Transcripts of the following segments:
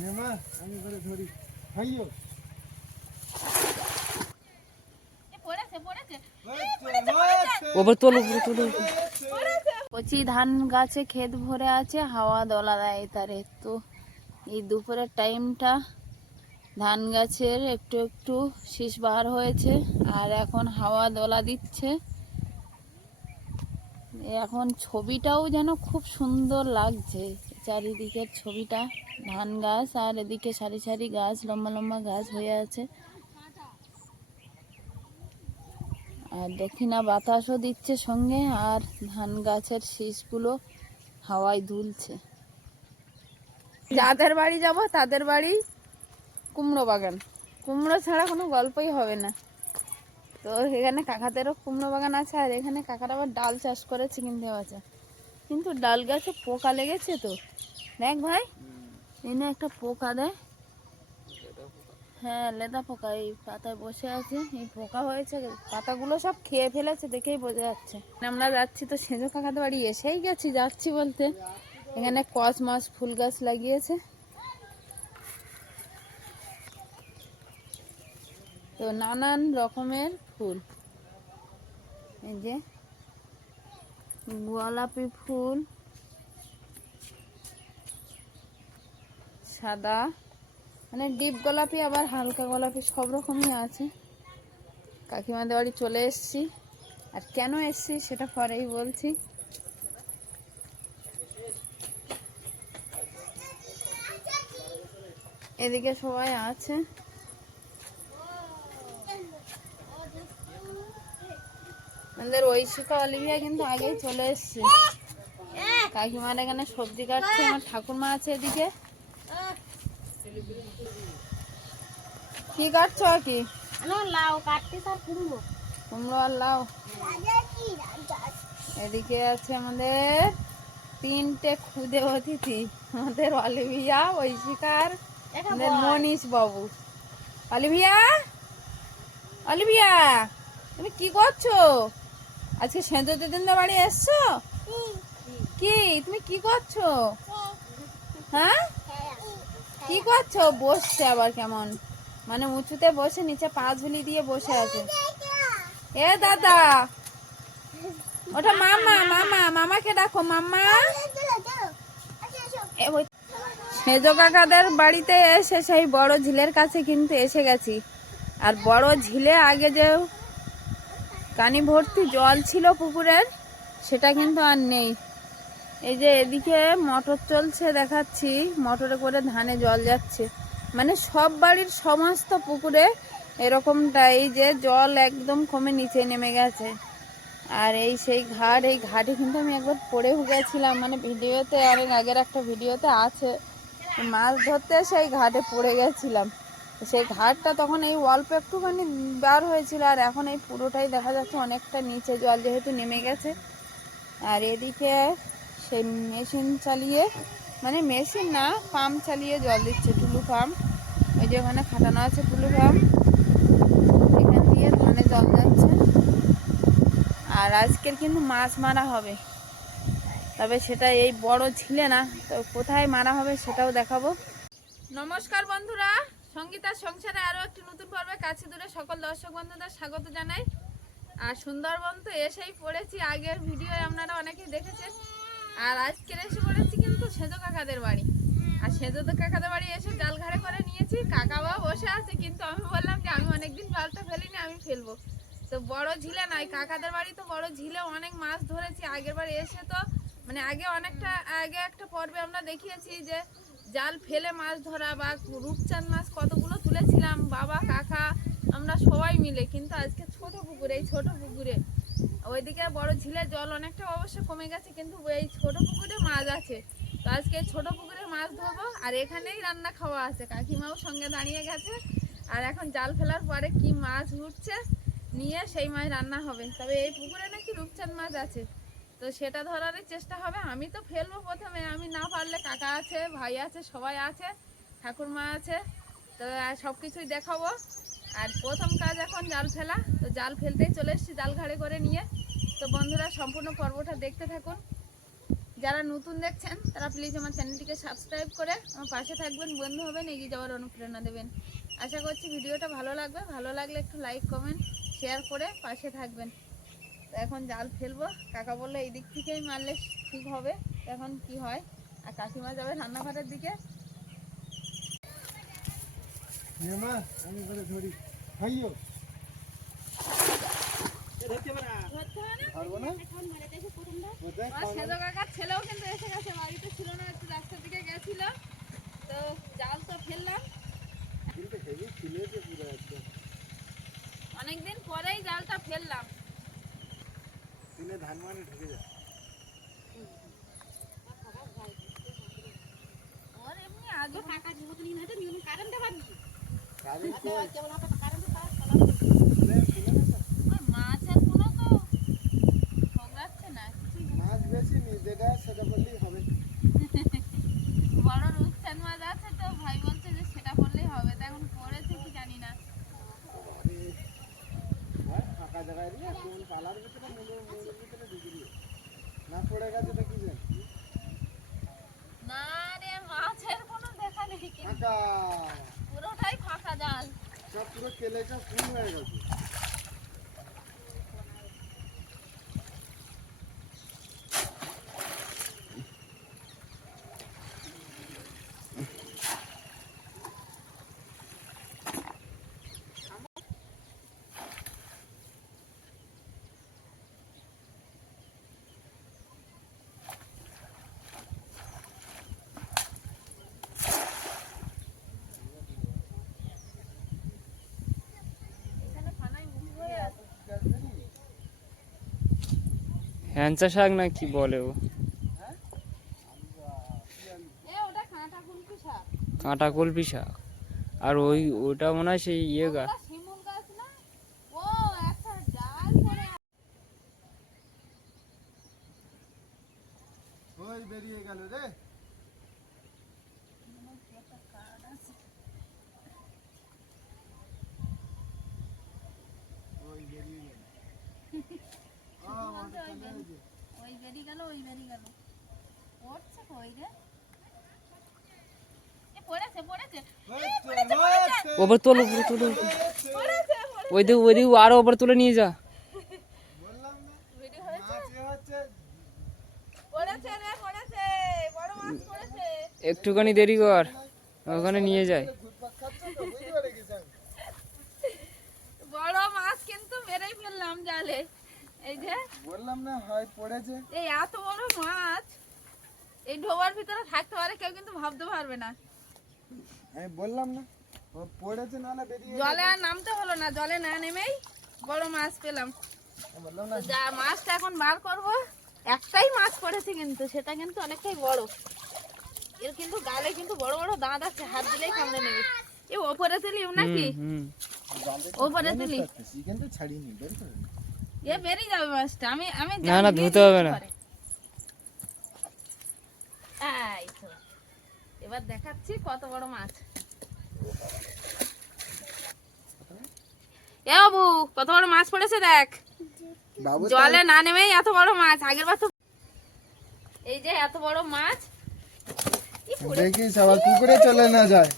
নেমা আমি করে ধরি। ভাইও। ওপর তোলো উপরে তোলো। কচি ধান গাছে ক্ষেত ভরে আছে হাওয়া দোলা দেয় তারে। তো এই দুপুরের টাইমটা ধান গাছের একটু একটু শীষ বার হয়েছে আর এখন হাওয়া দোলা দিচ্ছে। এখন ছবিটাও যেন খুব সুন্দর লাগছে। চারিদিকের ছবিটা, ধান গাছ আর এদিকে সারি সারি গাছ, লম্বা লম্বা গাছ হয়ে আছে। আর দক্ষিণা বাতাসও দিচ্ছে সঙ্গে, আর ধান গাছের শীষগুলো হাওয়ায় দুলছে। যাদের বাড়ি যাব, তাদের বাড়ি কুমড়ো বাগান। কুমড়ো ছাড়া কোনো গল্পই হবে না। তো এখানে কাকাদেরও কুমড়ো বাগান আছে, আর এখানে কাকার আবার ডাল চাষ করে চিকেন দেওয়া আছে কিন্তু ডাল গাছে পোকা লেগেছে তো। দেখ ভাই, এনে একটা পোকা দেয় হ্যাঁ লেদা পোকা, এই পাতায় বসে আছে। এই পোকা হয়েছে, পাতাগুলো সব খেয়ে ফেলেছে দেখেই বোঝা যাচ্ছে। আমরা যাচ্ছি তো সেজো কাকাতে বাড়ি, এসেই গেছি, যাচ্ছি বলতে। এখানে কস মাছ, ফুল গাছ লাগিয়েছে। তো নানান রকমের ফুল। এই যে গোলাপি ফুল, সাদা মানে ডিপ গোলাপি, আবার হালকা গোলাপি, সব রকমই আছে। কাকিমাদের বাড়ি চলে এসেছি। আর কেন এসেছি সেটা পরেই বলছি। এদিকে সবাই আছে। আমাদের ঐশিকা অলিভিয়া কিন্তু আগেই চলে এসছে। কাকিমার এখানে সবজি কাটছে আমার ঠাকুরমা আছে এদিকে। কি কাটছো কি? লাউ কাটতে তার কুমড়ো। কুমড়ো আর লাউ। এদিকে আছে আমাদের তিনটে খুদে অতিথি আমাদের অলিভিয়া ঐশিকার আমাদের মনীষ বাবু। অলিভিয়া? অলিভিয়া তুমি কি করছ? আজকে সেঁজো দিদিনদের বাড়ি এসছো? কি? তুমি কি করছ? হ্যাঁ? কি করছ? বসছে আবার কেমন? মানে উঁচুতে বসে, নিচে পা ঝুলি দিয়ে বসে আছে। এ দাদা! ওটা মামা মামা, মামাকে ডাকো, মামা। সেজ কাকাদের বাড়িতে এসে সেই বড় ঝিলের কাছে কিন্তু এসে গেছি। আর বড় ঝিলে আগে যে কানি ভর্তি জল ছিল পুকুরের, সেটা কিন্তু আর নেই। এই যে এদিকে মোটর চলছে দেখাচ্ছি, মোটরে করে ধানে জল যাচ্ছে। মানে সব বাড়ির সমস্ত পুকুরে এরকমটা এই যে জল একদম কমে নিচে নেমে গেছে। আর এই সেই ঘাট, এই ঘাটে কিন্তু আমি একবার পড়ে গেছিলাম। মানে ভিডিওতে অনেক আগের একটা ভিডিওতে আছে, মাছ ধরতে সেই ঘাটে পড়ে গেছিলাম। সেই ঘাটটা তখন এই অল্প একটুখানি বার হয়েছিল আর এখন এই পুরোটাই দেখা যাচ্ছে অনেকটা নিচে জল যেহেতু নেমে গেছে। আর এদিকে সেই মেশিন চালিয়ে মানে মেশিন না, পাম্প চালিয়ে জল দিচ্ছে, টুলু পাম্প। ওই যে ওখানে খাটানো আছে টুলু পাম্প। এখান দিয়ে ধানে জল যাচ্ছে। আর আজকের কিন্তু মাছ মারা হবে। তবে সেটা এই বড় ছিলে না, তো কোথায় মারা হবে সেটাও দেখাবো। নমস্কার বন্ধুরা। সঙ্গীতার সংসারে আরও একটি নতুন পর্বে কাছে দূরে সকল দর্শক বন্ধুদের স্বাগত জানাই। আর সুন্দরবন তো এসেই পড়েছি, আগের ভিডিও আপনারা অনেকেই দেখেছেন। আর আজকের এসে পড়েছি কিন্তু সেজো কাকাদের বাড়ি। আর সেজো তো কাকাদের বাড়ি এসে জাল ঘাড়ে করে নিয়েছি কাকা বাবা বসে আছে, কিন্তু আমি বললাম যে আমি অনেকদিন জালটা ফেলিনি, আমি ফেলব। তো বড় ঝিলে নয়, কাকাদের বাড়ি তো বড় ঝিলে, অনেক মাছ ধরেছি। আগের বাড়ি এসে তো মানে আগে অনেকটা, আগে একটা পর্বে আমরা দেখিয়েছি যে জাল ফেলে মাছ ধরা বা রূপচাঁদ মাছ কতগুলো তুলেছিলাম, বাবা, কাকা, আমরা সবাই মিলে। কিন্তু আজকে ছোট পুকুরে, এই ছোট পুকুরে। ওইদিকে বড় ঝিলে জল অনেকটা অবশ্য কমে গেছে, কিন্তু এই ছোট পুকুরে মাছ আছে। তো আজকে ছোট পুকুরে মাছ ধরবো, আর এখানেই রান্না খাওয়া আছে। কাকিমাও সঙ্গে দাঁড়িয়ে গেছে। আর এখন জাল ফেলার পরে কি মাছ উঠছে, নিয়ে সেই মাছ রান্না হবে। তবে এই পুকুরে নাকি রূপচাঁদ মাছ আছে। তো সেটা ধরারই চেষ্টা হবে। আমি তো ফেলব প্রথমে। আমি না পারলে কাকা আছে, ভাই আছে, সবাই আছে, ঠাকুরমা আছে। তো সব কিছুই দেখাবো। আর প্রথম কাজ এখন জাল ফেলা। তো জাল ফেলতেই চলে এসেছি জাল ঘাড়ে করে নিয়ে। তো বন্ধুরা, সম্পূর্ণ পর্বটা দেখতে থাকুন। যারা নতুন দেখছেন, তারা প্লিজ আমার চ্যানেলটিকে সাবস্ক্রাইব করে আমার পাশে থাকবেন, বন্ধু হবেন, এগিয়ে যাওয়ার অনুপ্রেরণা দেবেন। আশা করছি ভিডিওটা ভালো লাগবে। ভালো লাগলে একটু লাইক কমেন্ট শেয়ার করে পাশে থাকবেন। তো এখন জাল ফেলব। কাকা বলল এই দিক থেকেই মারলে ঠিক হবে। এখন কি হয়? আর কাকিমা যাবে রান্নাঘরের দিকে। ছেলেও কিন্তু এসে গেছে। বাড়িতে ছিল না একটু রাস্তার দিকে গেছিল। তো জাল তো ফেললাম। অনেকদিন পরেই জালটা ফেললাম। দিনে ধান মানে ঢুকে যায়। না নিয়ম কারেন্ট পাবি কারণ তো কেবল হাতে কারেন্ট পাওয়া ছিলে ছিলে না তো। ওই মাছের কোনো তো ঠোকরাচ্ছে না কিছুই না। মাছ বেশি নি যেটা সেটা করলেই হবে বড় রূপচাঁদ মাছ আছে তো ভাই বলছে যে সেটা করলেই হবে তা এখন করেছে কি জানি না আরে ভাই ফাঁকা জায়গায় রে কোন কালার ভিতরে মুলো মুলোর ভিতরে ঢুকে দিয়ে না পড়ে গেছে তো কি জানি না রে মাছের কোনো দেখা নেই কিন্তু ফাঁকা পুরোটাই ফাঁকা জাল সব পুরো কেলেটা ফুল হয়ে গেছে এখানে ফানায় মুখ হয়ে আছে হ্যাঞ্চা শাক না কি বলে ও? কাঁটা কুলপি শাক। কাঁটা কলপি শাক। আর ওই ওটা মনে হয় সেই ইয়ে গাছ ওটা শিমুল গাছ না? ও একটা জাল করে ওই বেরিয়ে গেল রে ওই বেরিয়ে গেল ও, ওটা চলে গেছে। ওই বেরিয়ে গেল ওই বেরিয়ে গেল পড়ছে কই রে এ পড়েছে পড়েছে হচ্ছে, হচ্ছে, ওপর তোল উপরে তোলো ওই দিকে ওই দিকে আরও ওপর তুলে নিয়ে যা। বললাম না। ভিডিও হয়েছে? মাছ এ হচ্ছে। পড়েছে রে পড়েছে। বড় মাছ পড়েছে। একটুখানি দেরি কর ওখানে নিয়ে যায়। বড় মাছ কিন্তু মেরেই ফেললাম জালে। এই যে বললাম না হয় পড়েছে। এই এত বড় মাছ। এই ঢোবার ভিতরে থাকতে পারে কেউ কিন্তু ভাবতে পারবে না। আমি বললাম না ও পড়েছে না না বেরিয়ে জলে আর নামতে হলো না জলে না নেমেই বড় মাছ পেলাম। বললাম না। যা মাছটা এখন বার করব। একটাই মাছ পড়েছে কিন্তু সেটা কিন্তু অনেকটাই বড়। এর কিন্তু গালে কিন্তু বড় বড় দাঁত আছে হাত দিলেই কামড়ে নেবে এ ওপরে তুলি নাকি? হুম ওপরে তুলি চিকেন তো ছাড়িনি বের করে এ বেরিয়ে যাবে মাছটা আমি আমি না, না, ধুতে হবে না। এই তো। এবার দেখাচ্ছি কত বড় মাছ। এ বাবু কত বড় মাছ পড়েছে দেখ। জলে না নেমেই এত বড় মাছ। আগের বার তো এই যে এত বড় মাছ। দেখিস আবার পুকুরে চলে না যায়।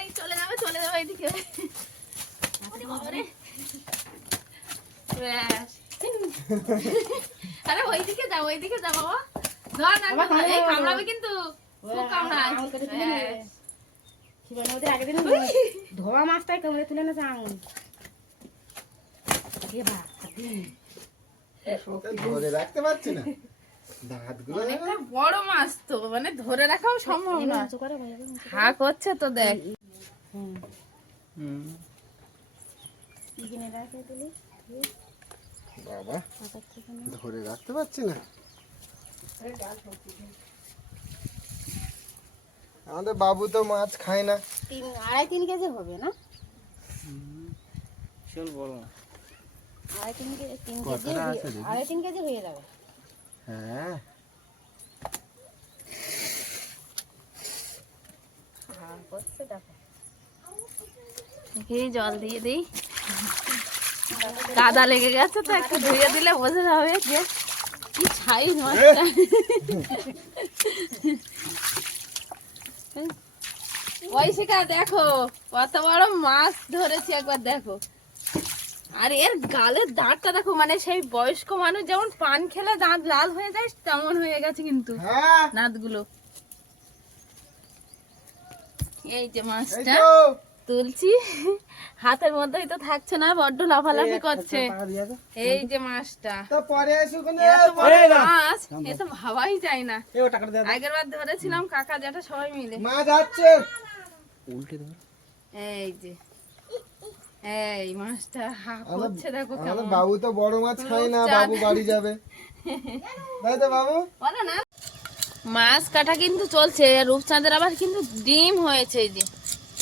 এই চলে যাবে চলে যাবে এদিকে। আরে ওইদিকে যাও ওইদিকে যাও বাবা। ধর না এই কামড়াবে। কিন্তু। খুব কামড়ায়। ব্যাস। জীবনে দিন ধোয়া মাছটাই কামড়ে তুলে না যাও ধরে রাখতে পারছি না। অনেকটা বড় মাছ তো মানে ধরে রাখাও সম্ভব না। হয়ে হা করছে তো দেখ। বাবা ধরে রাখতে পারছি না। আমাদের বাবু তো মাছ খায় না। তিন আড়াই তিন কেজি হবে না? চল মাছ। আড়াই তিন কেজি তিন কেজি? আড়াই তিন কেজি হয়ে যাবে। হ্যাঁ। জল দিয়ে দিই। কাদা লেগে গেছে তো একটু ধুয়ে দিলে বোঝা যাবে যে সাইজ মাছটা ঐশিকা দেখো কত বড় মাছ ধরেছি একবার দেখো। আর এর গালের দাঁতটা দেখো মানে সেই বয়স্ক মানুষ যেমন পান খেলে দাঁত লাল হয়ে যায় তেমন হয়ে গেছে কিন্তু হ্যাঁ। দাঁতগুলো। এই যে মাছটা। তুলছি। হাতের মধ্যেই তো থাকছে না বড্ড লাফালাফি করছে। এই যে মাছটা। মাছ এ তো ভাবাই যায় না। আগের বার ধরেছিলাম কাকা যেটা সবাই মিলে। মা যাচ্ছে উল্টে ধর। এই যে। এই মাছটা হা করছে দেখো কেমন। বাবু তো বড় মাছ খায় না বাবু বাড়ি যাবে। তাই তো বাবু? বলো না। মাছ কাটা কিন্তু চলছে রূপচাঁদের আবার কিন্তু ডিম হয়েছে এই যে।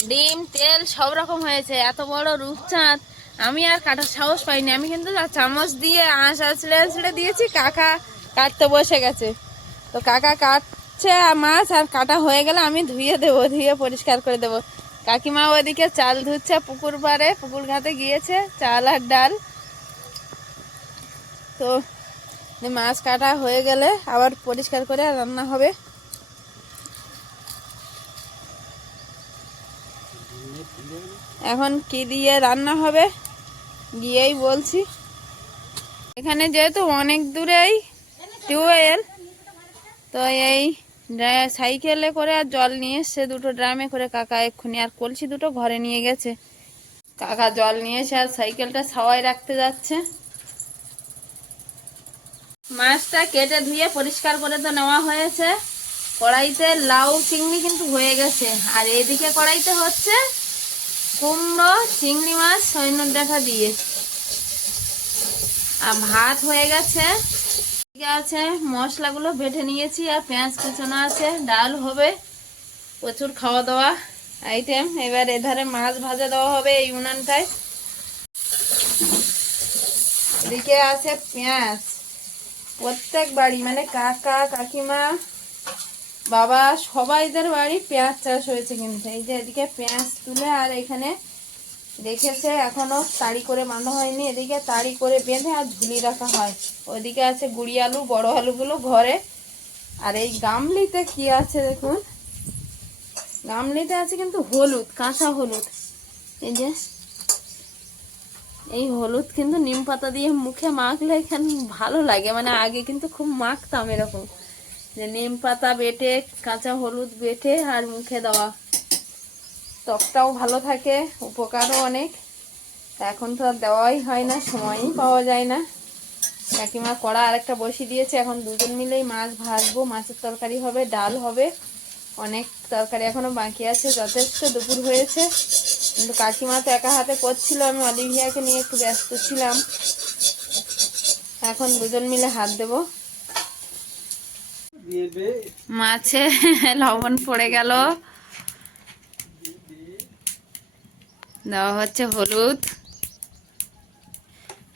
ডিম, তেল সব রকম হয়েছে। এত বড় রূপচাঁদ। আমি আর কাটার সাহস পাইনি। আমি কিন্তু চামচ দিয়ে আঁশ আঁচড়ে আঁচড়ে দিয়েছি, কাকা কাটতে বসে গেছে। তো কাকা কাটছে আর মাছ আর কাটা হয়ে গেলে আমি ধুয়ে দেবো, ধুয়ে পরিষ্কার করে দেবো। কাকিমা ওদিকে চাল ধুচ্ছে, পুকুর পাড়ে, পুকুর ঘাতে গিয়েছে, চাল আর ডাল। তো মাছ কাটা হয়ে গেলে আবার পরিষ্কার করে রান্না হবে। এখন কি দিয়ে রান্না হবে? গিয়েই বলছি। এখানে যেহেতু অনেক দূরেই টিউবওয়েল, তো এই সাইকেলে করে আর জল নিয়ে এসছে দুটো ড্রামে করে কাকা এক্ষুনি আর কলসি দুটো ঘরে নিয়ে গেছে। কাকা জল নিয়ে এসে আর সাইকেলটা সাওয়াই রাখতে যাচ্ছে। মাছটা কেটে ধুয়ে পরিষ্কার করে তো নেওয়া হয়েছে। কড়াইতে লাউ, চিংড়ি কিন্তু হয়ে গেছে। আর এদিকে কড়াইতে হচ্ছে কুমড়ো, চিংড়ি মাছ সৈন্য দেখা দিয়ে। আর ভাত হয়ে গেছে। আছে, মশলাগুলো বেটে নিয়েছি আর পেঁয়াজ কুচনো আছে। ডাল হবে, প্রচুর খাওয়া দাওয়া আইটেম এবার এধারে মাছ ভাজা দেওয়া হবে এই উনানটায়। এদিকে আছে পেঁয়াজ। প্রত্যেক বাড়ি মানে কাকা, কাকিমা বাবা, সবাইদের বাড়ি পেঁয়াজ চাষ হয়েছে কিন্তু। এই যে এদিকে পেঁয়াজ তুলে আর এখানে দেখেছে এখনও তাড়ি করে বাঁধা হয়নি। এদিকে তাড়ি করে বেঁধে আর ঝুলি রাখা হয়। ওইদিকে আছে গুড়ি আলু, বড় আলুগুলো ঘরে। আর এই গামলিতে কি আছে দেখুন? গামলিতে আছে কিন্তু হলুদ, কাঁচা হলুদ। এই যে, এই হলুদ কিন্তু নিম পাতা দিয়ে মুখে মাখলে এখানে ভালো লাগে। মানে আগে কিন্তু খুব মাখতাম এরকম। যে নিম পাতা বেটে, কাঁচা হলুদ বেটে আর মুখে দেওয়া। ত্বকটাও ভালো থাকে, উপকারও অনেক। এখন তো আর দেওয়াই হয় না, সময়ই পাওয়া যায় না। কাকিমা কড়া আরেকটা বসিয়ে দিয়েছে, এখন দুজন মিলেই মাছ ভাজবো। মাছের তরকারি হবে, ডাল হবে। অনেক তরকারি এখনও বাকি আছে, যথেষ্ট দুপুর হয়েছে। কিন্তু কাকিমা তো একা হাতে করছিল, আমি অলিভিয়াকে নিয়ে একটু ব্যস্ত ছিলাম। এখন দুজন মিলে হাত দেবো। মাছে লবণ পড়ে গেল। দেওয়া হচ্ছে হলুদ।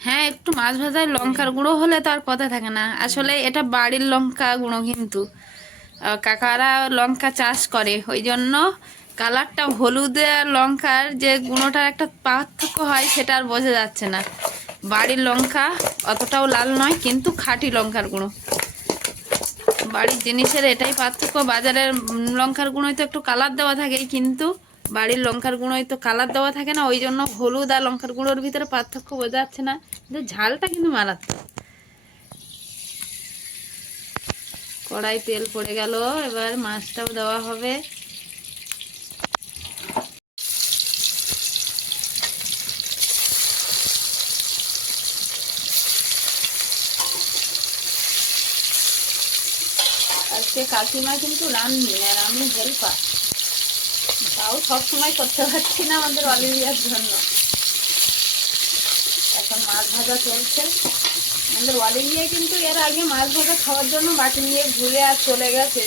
হ্যাঁ একটু মাছ ভাজায় লঙ্কার গুঁড়ো হলে তো আর কথা থাকে না। আসলে এটা বাড়ির লঙ্কা গুঁড়ো কিন্তু। কাকারা লঙ্কা চাষ করে, ওই জন্য কালারটা হলুদ আর লঙ্কার যে গুঁড়োটার একটা পার্থক্য হয়, সেটা আর বোঝা যাচ্ছে না। বাড়ির লঙ্কা অতটাও লাল নয়, কিন্তু খাঁটি লঙ্কার গুঁড়ো। বাড়ির জিনিসের এটাই পার্থক্য। বাজারের লঙ্কার গুঁড়োয় তো একটু কালার দেওয়া থাকে, কিন্তু বাড়ির লঙ্কার গুঁড়োয় তো কালার দেওয়া থাকে না। ওই জন্য হলুদ আর লঙ্কার গুঁড়োর ভিতরে পার্থক্য বোঝা যাচ্ছে না। কিন্তু ঝালটা কিন্তু মারাত্মক। কড়াই তেল পড়ে গেল, এবার মাছটাও দেওয়া হবে। আজকে কাকিমা কিন্তু রান্নি আর আমি হেল্পার তাও সবসময় করতে পারছি না আমাদের অলিভিয়ার জন্য। এখন মাছ ভাজা চলছে। আমাদের অলিভিয়া কিন্তু এর আগে মাছ ভাজা খাওয়ার জন্য বাটি নিয়ে ঘুরে আর চলে গেছে।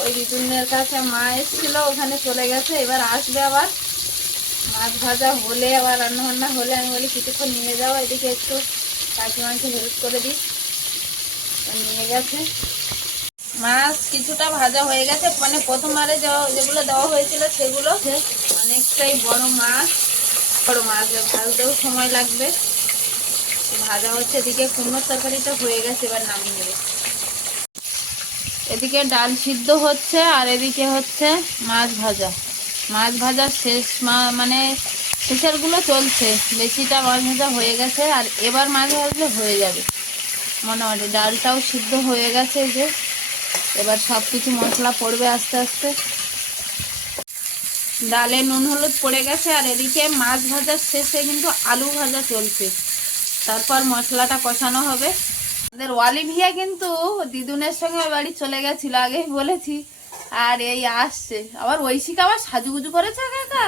ওই ঋতুনের কাছে মা এসেছিল, ওখানে চলে গেছে। এবার আসবে আবার। মাছ ভাজা হলে, আবার রান্না বান্না হলে আমি বলি, কিছুক্ষণ নিয়ে যাও, এদিকে একটু কাকিমাকে হেল্প করে দিই নিয়ে গেছে। মাছ কিছুটা ভাজা হয়ে গেছে। মানে প্রথমবারে যেগুলো দেওয়া হয়েছিল সেগুলো অনেকটাই বড় মাছ। বড় মাছ ভাজতেও সময় লাগবে। ভাজা হচ্ছে এদিকে কুমড়োর তরকারিটা হয়ে গেছে, এবার নামিয়ে নেবে। এদিকে ডাল সিদ্ধ হচ্ছে, আর এদিকে হচ্ছে মাছ ভাজা। মাছ ভাজা শেষ মানে শেষেরগুলো চলছে। বেশিটা মাছ ভাজা হয়ে গেছে, আর এবার মাছ ভাজলে হয়ে যাবে। মোটামুটি ডালটাও সিদ্ধ হয়ে গেছে যে। এবার সব কিছু মশলা পড়বে আস্তে আস্তে। ডালে নুন হলুদ পড়ে গেছে আর এদিকে মাছ ভাজার শেষে কিন্তু আলু ভাজা চলছে। তারপর মশলাটা কষানো হবে। আমাদের ওয়ালিভিয়া কিন্তু দিদুনের সঙ্গে বাড়ি চলে গেছিল, আগেই বলেছি। আর এই আসছে। আবার ঐশিক আবার সাজুগুজু করেছে, কাকা?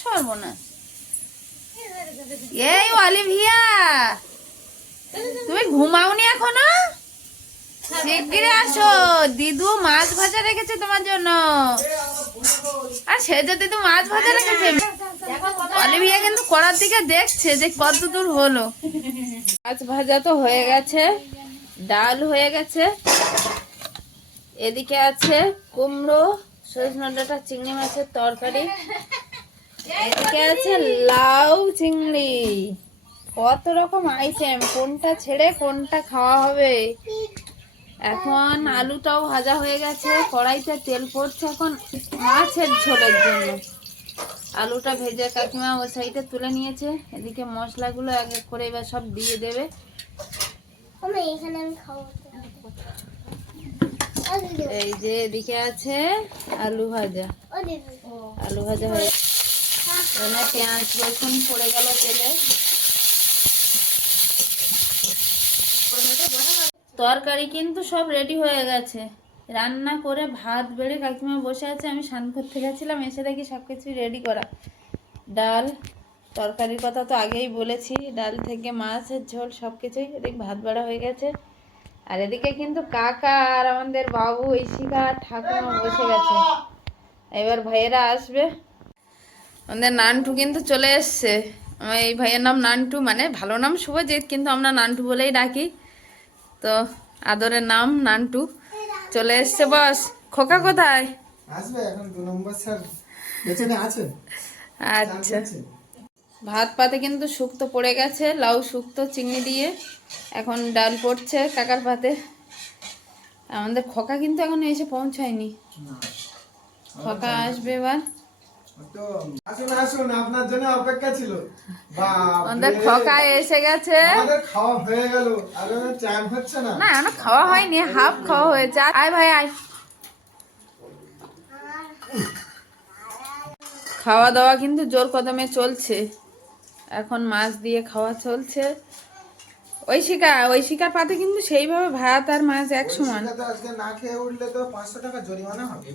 সর্বনাশ। এই ওয়ালিভিয়া তুমি ঘুমাওনি এখনও? শিগগিরই আসো। দিদু মাছ ভাজা রেখেছে তোমার জন্য। আর সে যে দিদু মাছ ভাজা রেখেছে, অলিভিয়া কিন্তু কড়ার দিকে দেখছে যে কত দূর হলো। মাছ ভাজা তো হয়ে গেছে, ডাল হয়ে গেছে। এদিকে আছে কুমড়ো সজনা ডাটা চিংড়ি মাছের তরকারি। এদিকে আছে লাউ, চিংড়ি। কত রকম আইটেম কোনটা ছেড়ে কোনটা খাওয়া হবে? এখন আলুটাও ভাজা হয়ে গেছে কড়াইতে তেল পড়ছে এখন মাছের ঝোলের জন্য। আলুটা ভেজে কাকিমা ওই সাইডে তুলে নিয়েছে এদিকে মশলাগুলো এক এক করে এবার সব দিয়ে দেবে। এই যে এদিকে আছে আলু ভাজা। আলু ভাজা হয়ে পেঁয়াজ রসুন পড়ে গেল তেলে। তরকারি কিন্তু সব রেডি হয়ে গেছে। রান্না করে ভাত বেড়ে কাকিমা বসে আছে, আমি স্নান করতে গেছিলাম, এসে দেখি সব কিছু রেডি করা। ডাল, তরকারির কথা তো আগেই বলেছি, ডাল থেকে মাছের ঝোল সব কিছুই এদিক ভাত বাড়া হয়ে গেছে। আর এদিকে কিন্তু কাকা আর আমাদের বাবু ঐশিকা ঠাকুমা বসে গেছে। এবার ভাইয়েরা আসবে। আমাদের নানটু কিন্তু চলে এসছে। আমার এই ভাইয়ের নাম নানটু মানে ভালো নাম শুভজিৎ, কিন্তু আমরা নানটু বলেই ডাকি। তো আদরের নাম নানটু। চলে এসছে বস। খোকা কোথায়? আসবে এখন দু নম্বর স্যার পেছনে আছে। আচ্ছা। ভাত পাতে কিন্তু শুক্তো পড়ে গেছে লাউ শুক্তো চিংড়ি দিয়ে। এখন ডাল পড়ছে কাকার পাতে আমাদের খোকা কিন্তু এখন এসে পৌঁছায়নি। খোকা আসবে এবার। আসুন আসুন আপনার জন্য অপেক্ষা ছিল। আমাদের খোকা এসে গেছে। আমাদের খাওয়া হয়ে গেল। আর চান হচ্ছে না? না এখনও খাওয়া হয়নি হাফ খাওয়া হয়েছে। আয় ভাই আয়। খাওয়া দাওয়া কিন্তু জোর কদমে চলছে। এখন মাছ দিয়ে খাওয়া চলছে। ঐশিকা ঐশিকার পাতে কিন্তু সেইভাবে ভাত আর মাছ এক সমান আজকে না খেয়ে উঠলে তো পাঁচশো টাকা জরিমানা হবে।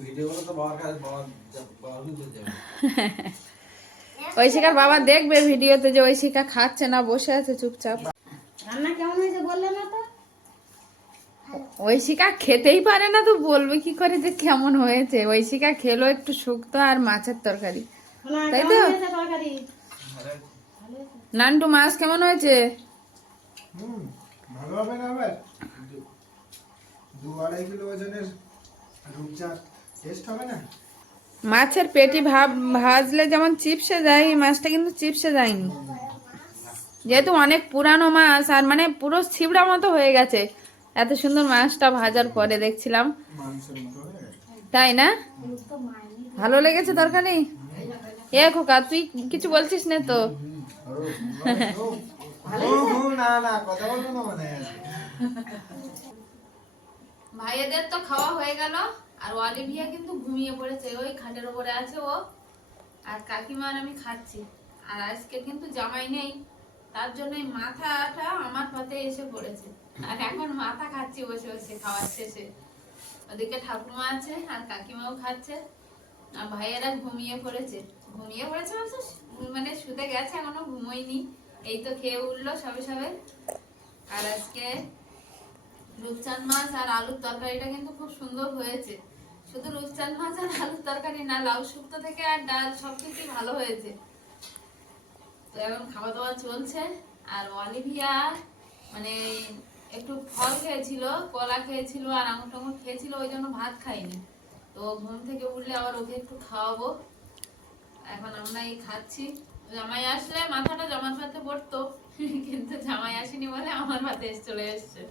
ঐশিকার বাবা দেখবে ভিডিওতে যে ওই শিকা খাচ্ছে না বসে আছে চুপচাপ। রান্না কেমন হয়েছে বললে না তো? ঐশিকা খেতেই পারে না তো বলবে কি করে যে কেমন হয়েছে? ঐশিকা খেলো একটু শুক্তো আর মাছের তরকারি। তাই তো? নান্টু মাছ কেমন হয়েছে? হুম ভালো হবে না আবার? দু- আড়াই কিলো ওজনের রূপচাঁদ টেস্ট হবে না? মাছের পেটি ভাব ভাজলে যেমন চিপসে যায় এই মাছটা কিন্তু চিপসে যায়নি। যেহেতু অনেক পুরানো মাছ আর মানে পুরো ছিবড়া মতো হয়ে গেছে। এত সুন্দর মাছটা ভাজার পরে দেখছিলাম। তাই না? ভালো লেগেছে তরকারি? এ খোকা তুই কিছু বলছিস না তো? না না কথা বলব না মানে। ভাইয়েদের তো খাওয়া হয়ে গেল আর অলিভিয়া কিন্তু ঘুমিয়ে পড়েছে ওই খাটের উপরে আছে ও। আর কাকিমা আর আমি খাচ্ছি আর আজকে কিন্তু জামাই নেই তার জন্য মাথাটা আমার পাতে এসে পড়েছে। আর এখন মাথা খাচ্ছি বসে বসে খাওয়ার শেষে। ওদিকে ঠাকুমা আছে আর কাকিমাও খাচ্ছে আর ভাইয়েরা ঘুমিয়ে পড়েছে। ঘুমিয়ে পড়েছে মানে মানে শুতে গেছে এখনও ঘুমোয়নি। এই তো খেয়ে উঠল সবে সবে। আর আজকে রূপচাঁদ মাছ আর আলুর তরকারিটা কিন্তু খুব সুন্দর হয়েছে। শুধু রূপচাঁদ মাছ আর আলুর তরকারি না, লাউ শুক্তো থেকে আর ডাল সব সবকিছুই ভালো হয়েছে। তো এখন খাওয়া দাওয়া চলছে। আর অলিভিয়া মানে একটু ফল খেয়েছিল, কলা খেয়েছিল আর আঙুর টাঙুর খেয়েছিল, ওই জন্য ভাত খাইনি। তো ঘুম থেকে উঠলে আবার ওকে একটু খাওয়াবো। এখন আমরা এই খাচ্ছি। জামাই আসলে মাথাটা জমার পাতে পড়তো, কিন্তু জামাই আসেনি বলে আমার ভাতে চলে এসছে।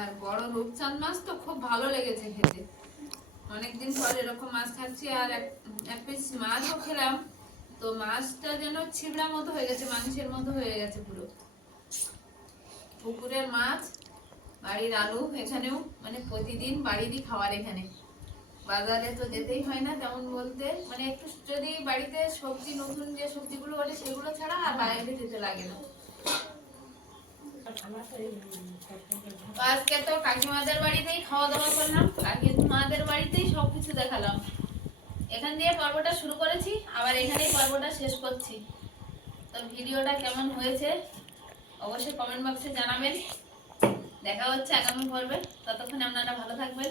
আর বড় রূপচাঁদ মাছ তো খুব ভালো লেগেছে খেতে। অনেকদিন পর এরকম মাছ খাচ্ছি, আর এক- পিস মাছও খেলাম। তো মাছটা যেন ছিবড়া মতো হয়ে গেছে, মাংসের মতো হয়ে গেছে পুরো। পুকুরের মাছ, বাড়ির আলু, এখানেও মানে প্রতিদিন বাড়িরই খাবার এখানে। বাজারে তো যেতেই হয় না, তেমন বলতে। মানে একটু যদি বাড়িতে সবজি, নতুন যে সবজিগুলো ওঠে সেগুলো ছাড়া আর বাইরে যেতে লাগে না। আজকে তো কাকিমাদের বাড়িতেই খাওয়া দাওয়া করলাম কিন্তু মাদের বাড়িতেই সবকিছু দেখালাম। এখান দিয়ে পর্বটা শুরু করেছি, আবার এখানেই পর্বটা শেষ করছি। তো ভিডিওটা কেমন হয়েছে অবশ্যই কমেন্ট বক্সে জানাবেন। দেখা হচ্ছে আগামী পর্বে, ততক্ষণে আপনারা ভালো থাকবেন।